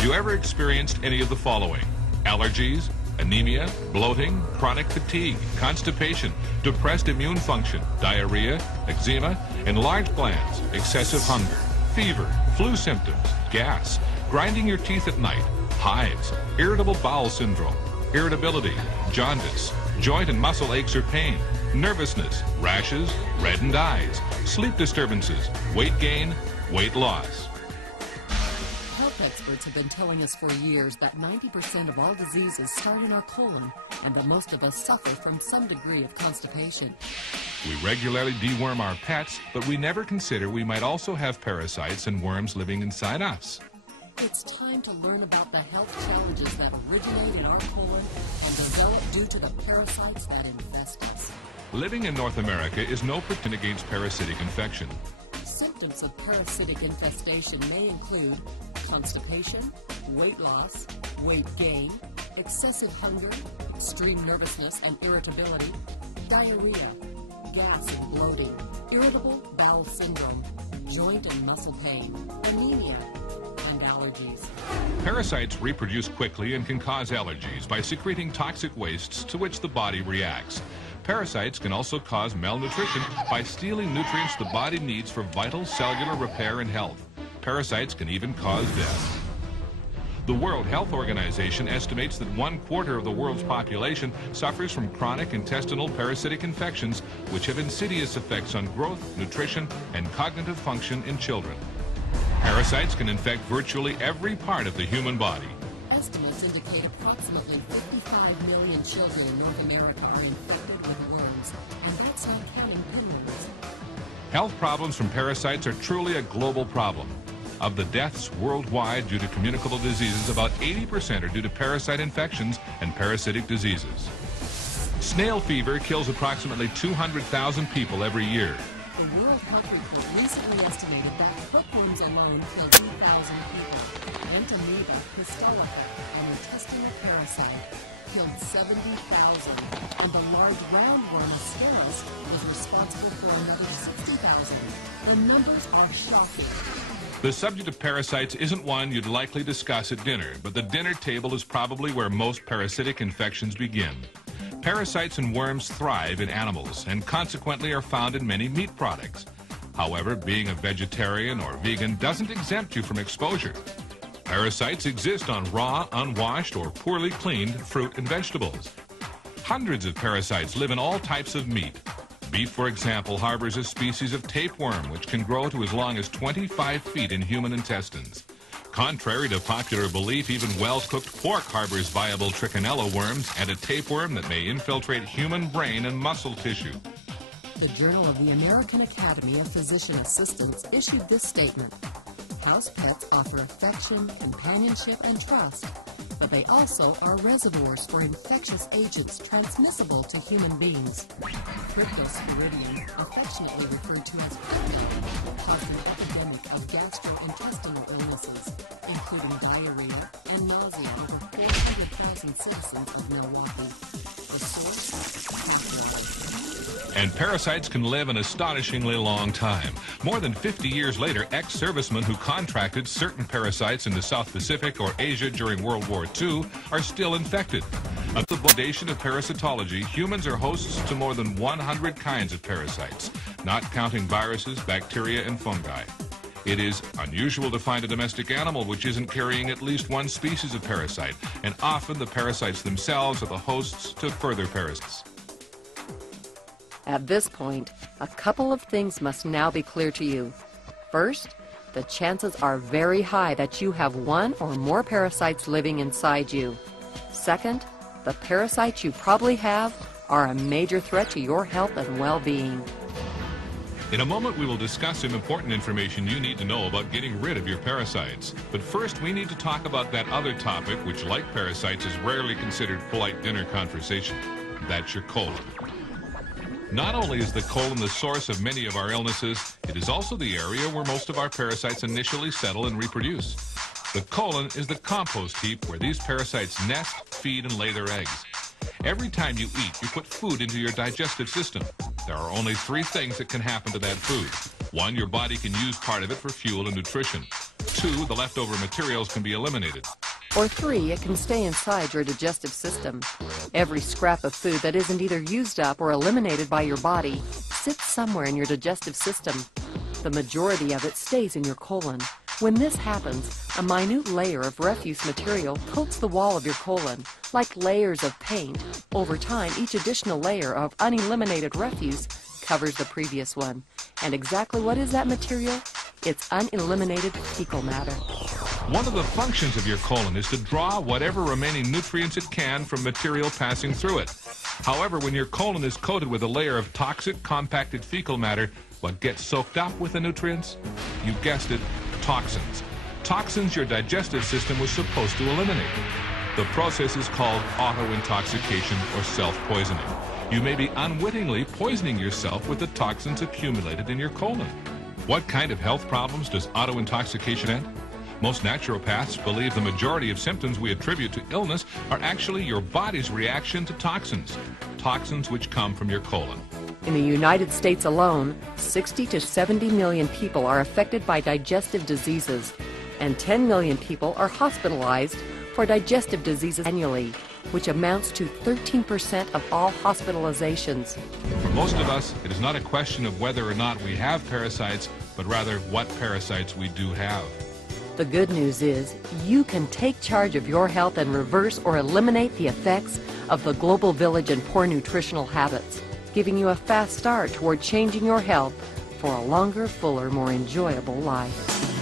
Have you ever experienced any of the following? Allergies, anemia, bloating, chronic fatigue, constipation, depressed immune function, diarrhea, eczema, enlarged glands, excessive hunger, fever, flu symptoms, gas, grinding your teeth at night, hives, irritable bowel syndrome, irritability, jaundice, joint and muscle aches or pain, nervousness, rashes, reddened eyes, sleep disturbances, weight gain, weight loss. Health experts have been telling us for years that 90% of all diseases start in our colon and that most of us suffer from some degree of constipation. We regularly deworm our pets, but we never consider we might also have parasites and worms living inside us. It's time to learn about the health challenges that originate in our colon and develop due to the parasites that infest us. Living in North America is no protection against parasitic infection. Symptoms of parasitic infestation may include constipation, weight loss, weight gain, excessive hunger, extreme nervousness and irritability, diarrhea, gas and bloating, irritable bowel syndrome, joint and muscle pain, anemia, and allergies. Parasites reproduce quickly and can cause allergies by secreting toxic wastes to which the body reacts. Parasites can also cause malnutrition by stealing nutrients the body needs for vital cellular repair and health. Parasites can even cause death. The World Health Organization estimates that 1/4 of the world's population suffers from chronic intestinal parasitic infections, which have insidious effects on growth, nutrition, and cognitive function in children. Parasites can infect virtually every part of the human body. Estimates indicate approximately 55 million children in North America are infected with worms, and that's not counting pinworms. Health problems from parasites are truly a global problem. Of the deaths worldwide due to communicable diseases, about 80% are due to parasite infections and parasitic diseases. Snail fever kills approximately 200,000 people every year. The World Health Report recently estimated that hookworms alone kill 2,000 people. Entamoeba histologica, an intestinal parasite, killed 70,000, and the large roundworm Ascaris was responsible for another 60,000. The numbers are shocking. The subject of parasites isn't one you'd likely discuss at dinner, but the dinner table is probably where most parasitic infections begin. Parasites and worms thrive in animals and consequently are found in many meat products. However, being a vegetarian or vegan doesn't exempt you from exposure. Parasites exist on raw, unwashed, or poorly cleaned fruit and vegetables. Hundreds of parasites live in all types of meat. Beef, for example, harbors a species of tapeworm which can grow to as long as 25 feet in human intestines. Contrary to popular belief, even well-cooked pork harbors viable trichinella worms and a tapeworm that may infiltrate human brain and muscle tissue. The Journal of the American Academy of Physician Assistants issued this statement: house pets offer affection, companionship, and trust, but they also are reservoirs for infectious agents transmissible to human beings. Cryptosporidium, affectionately referred to as crypto, caused an epidemic of gastrointestinal illnesses, including diarrhea and nausea in over 400,000 citizens of Milwaukee. The source? Population. And parasites can live an astonishingly long time. More than 50 years later, ex-servicemen who contracted certain parasites in the South Pacific or Asia during World War II are still infected. At the foundation of parasitology, humans are hosts to more than 100 kinds of parasites, not counting viruses, bacteria, and fungi. It is unusual to find a domestic animal which isn't carrying at least one species of parasite, and often the parasites themselves are the hosts to further parasites. At this point, a couple of things must now be clear to you. First, the chances are very high that you have one or more parasites living inside you. Second, the parasites you probably have are a major threat to your health and well-being. In a moment, we will discuss some important information you need to know about getting rid of your parasites. But first, we need to talk about that other topic, which, like parasites, is rarely considered polite dinner conversation. That's your colon. Not only is the colon the source of many of our illnesses, it is also the area where most of our parasites initially settle and reproduce. The colon is the compost heap where these parasites nest, feed, and lay their eggs. Every time you eat, you put food into your digestive system. There are only 3 things that can happen to that food. 1, your body can use part of it for fuel and nutrition. 2, the leftover materials can be eliminated. Or 3, it can stay inside your digestive system. Every scrap of food that isn't either used up or eliminated by your body sits somewhere in your digestive system. The majority of it stays in your colon. When this happens, a minute layer of refuse material coats the wall of your colon, like layers of paint. Over time, each additional layer of uneliminated refuse covers the previous one. And exactly what is that material? It's uneliminated fecal matter. One of the functions of your colon is to draw whatever remaining nutrients it can from material passing through it. However, when your colon is coated with a layer of toxic, compacted fecal matter, what gets soaked up with the nutrients? You guessed it, toxins. Toxins your digestive system was supposed to eliminate. The process is called auto-intoxication or self-poisoning. You may be unwittingly poisoning yourself with the toxins accumulated in your colon. What kind of health problems does auto-intoxication end? Most naturopaths believe the majority of symptoms we attribute to illness are actually your body's reaction to toxins, toxins which come from your colon. In the United States alone, 60 to 70 million people are affected by digestive diseases, and 10 million people are hospitalized for digestive diseases annually, which amounts to 13% of all hospitalizations. For most of us, it is not a question of whether or not we have parasites, but rather what parasites we do have. The good news is you can take charge of your health and reverse or eliminate the effects of the global village and poor nutritional habits, giving you a fast start toward changing your health for a longer, fuller, more enjoyable life.